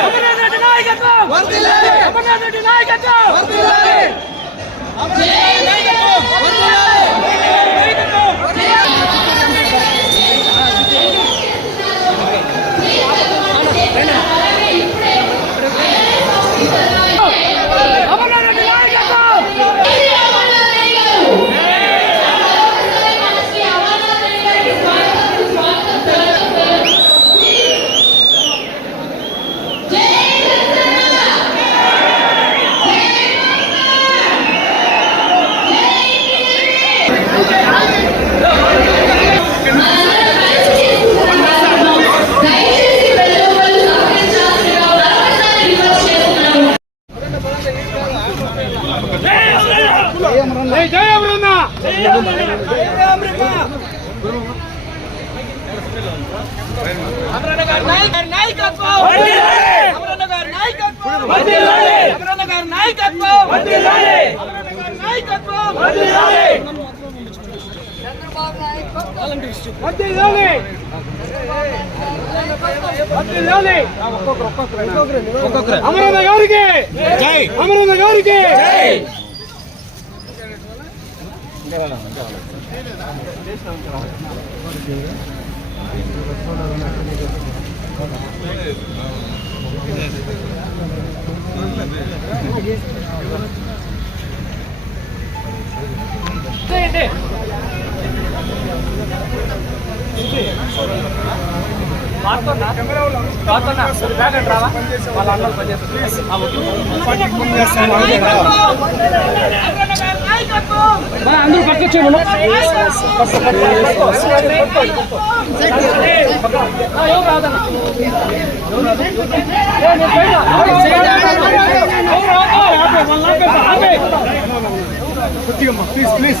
అమరనాథ్ నాయకత్వం అమరనాథ్ నాయకత్వం అమరనాథ్ నాయకత్వం వర్ధిల్లాలి. వర్ధిల్లాలి. అమరన్న గారికి అమరన్న గారికి చేయండి. అందరూ పక్క వచ్చేయమను. ఆ, ఎవరు రాదన్న? ఎవరు రాదు? ఏ, నేను బయట. ఎవరు రాదు? ఆపే, వాళ్ళని ఆపే, ఆపే. ప్లీజ్ ప్లీజ్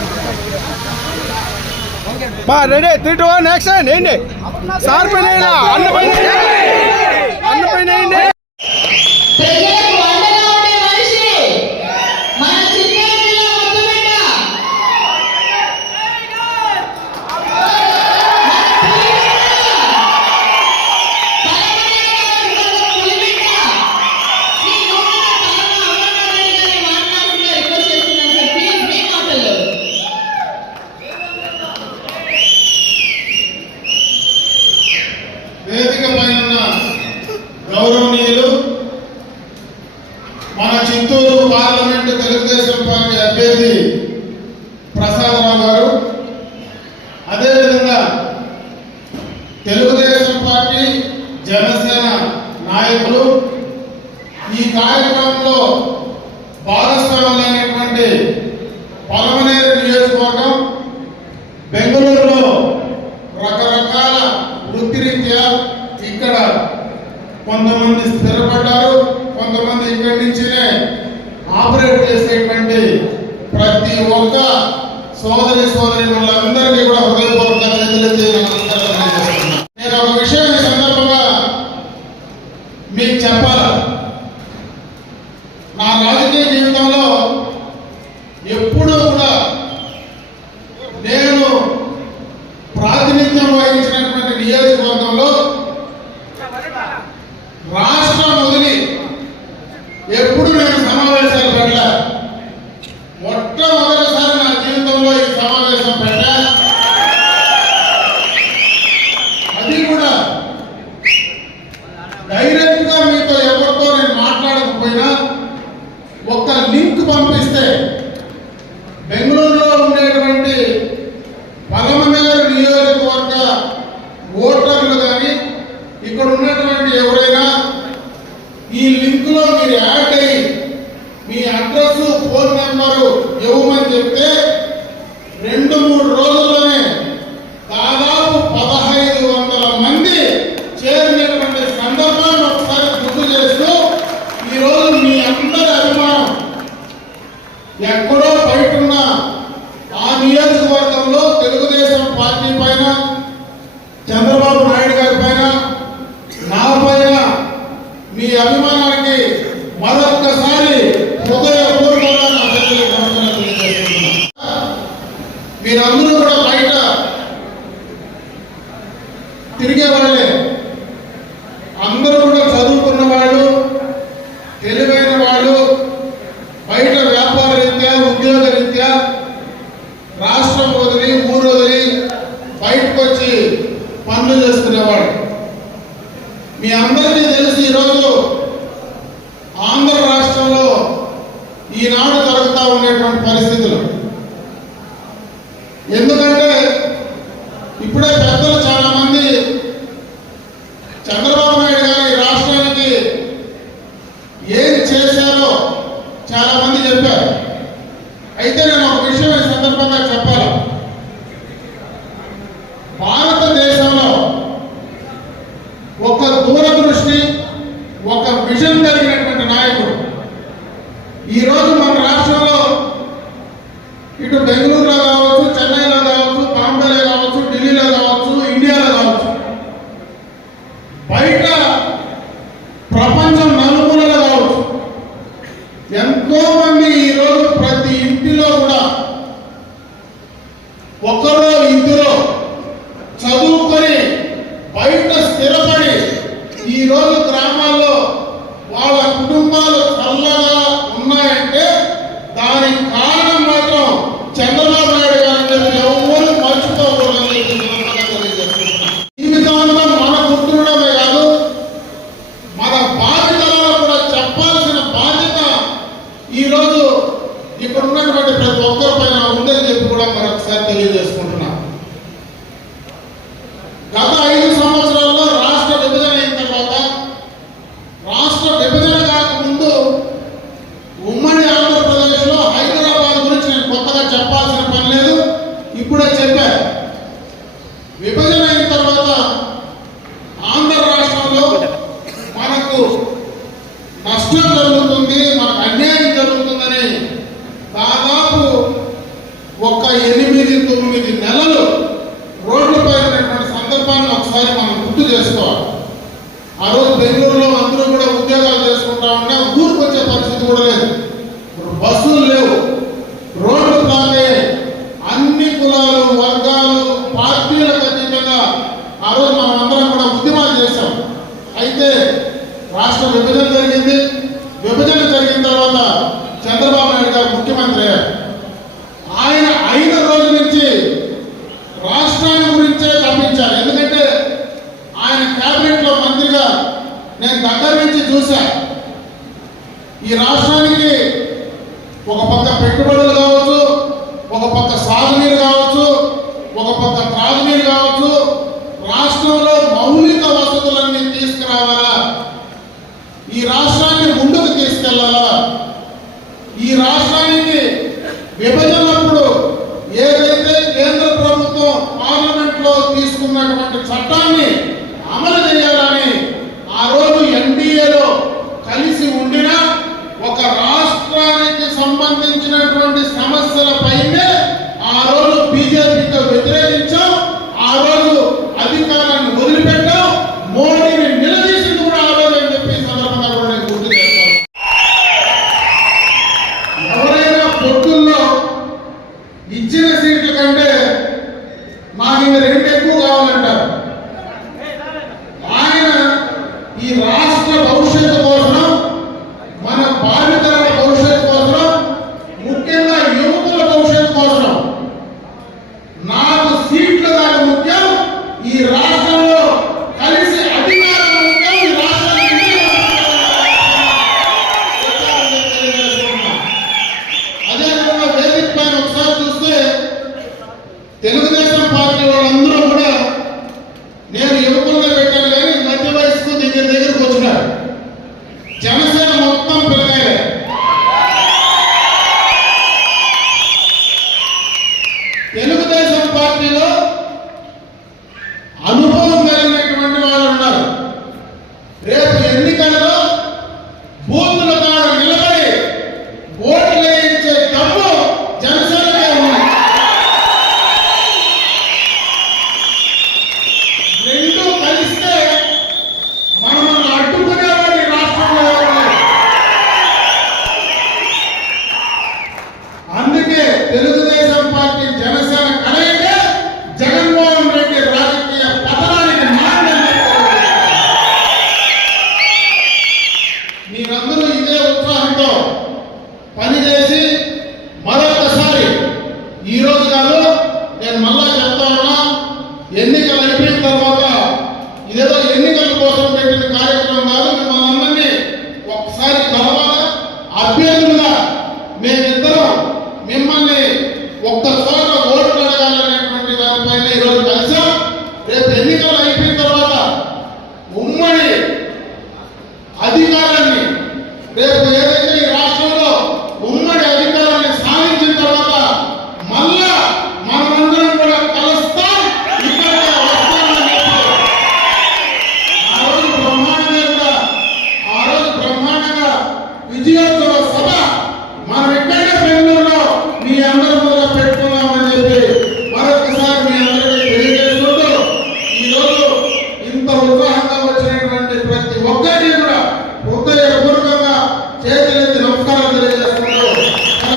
మా ready three two one action ఏంటి? సార్ పైన అన్న పైన అన్న పైన తెలుగుదేశం పార్టీ జనసేన నాయకులు ఈ కార్యక్రమంలో భాగస్వాములైనటువంటి పలమనేరు నియోజకవర్గం బెంగళూరులో రకరకాల వృత్తిరీత్యా ఇక్కడ కొంతమంది స్థిరపడ్డారు కొంతమంది ఇక్కడి నుంచినే ఆపరేట్ చేసేటువంటి ప్రతి ఒక్క సోదరి సోదరి వాళ్ళందరికీ కూడా హృదయపూర్వక తెలియజేయాలి నమస్కారాలు తెలియజేస్తున్నాను. నేను ఒక విషయం ఈ సందర్భంగా మీకు చెప్పాలి నా రాజకీయ జీవితంలో ఎప్పుడూ కూడా నేను ప్రాతినిధ్యం వహించినటువంటి నియోజకవర్గంలో రాష్ట్రం వదిలి ఎప్పుడు నేను సమావేశాలు పెట్టా మొట్టమొదటిసారి నా జీవితంలో ఈ సమావేశం పెట్టా అది కూడా డైరెక్ట్గా మీతో ఎవరితో నేను మాట్లాడకపోయినా ఒక లింక్ పంపిస్తే మరొక్కసారి హృదయపూర్వకంగా నా తల్లి నమస్కారం మీరందరూ కూడా బయట తిరిగే వాళ్ళే. అందరూ కూడా చదువుకున్న వాళ్ళు తెలివైన వాళ్ళు బయట వ్యాపార రీత్యా ఉద్యోగ రీత్యా రాష్ట్రం వదిలి ఊరు వదిలి బయటకు వచ్చి పనులు చేసుకునేవాడు మీ అందరినీ తెలిసి ఈరోజు చేశారో చాలా మంది చెప్పారు. అయితే నేను ఒక విషయం ఈ సందర్భంగా చెప్పాలి. తెలియజేసుకుంటున్నా. గత ఐదు సంవత్సరాల్లో రాష్ట్ర విభజన అయిన తర్వాత రాష్ట్ర విభజన కాకముందు ఉమ్మడి ఆంధ్రప్రదేశ్లో హైదరాబాద్ గురించి నేను కొత్తగా చెప్పాల్సిన పని లేదు ఇప్పుడే చెప్పాను విభజన అయిన తర్వాత ఆంధ్ర రాష్ట్రంలో మనకు నష్టం జరుగుతుంది దగ్గరించి చూశా. ఈ రాష్ట్రానికి ఒక పక్క పెట్టుబడులు కావచ్చు ఒక పక్క సాగునీరు కావచ్చు ఒక పక్క త్రాగునీరు కావచ్చు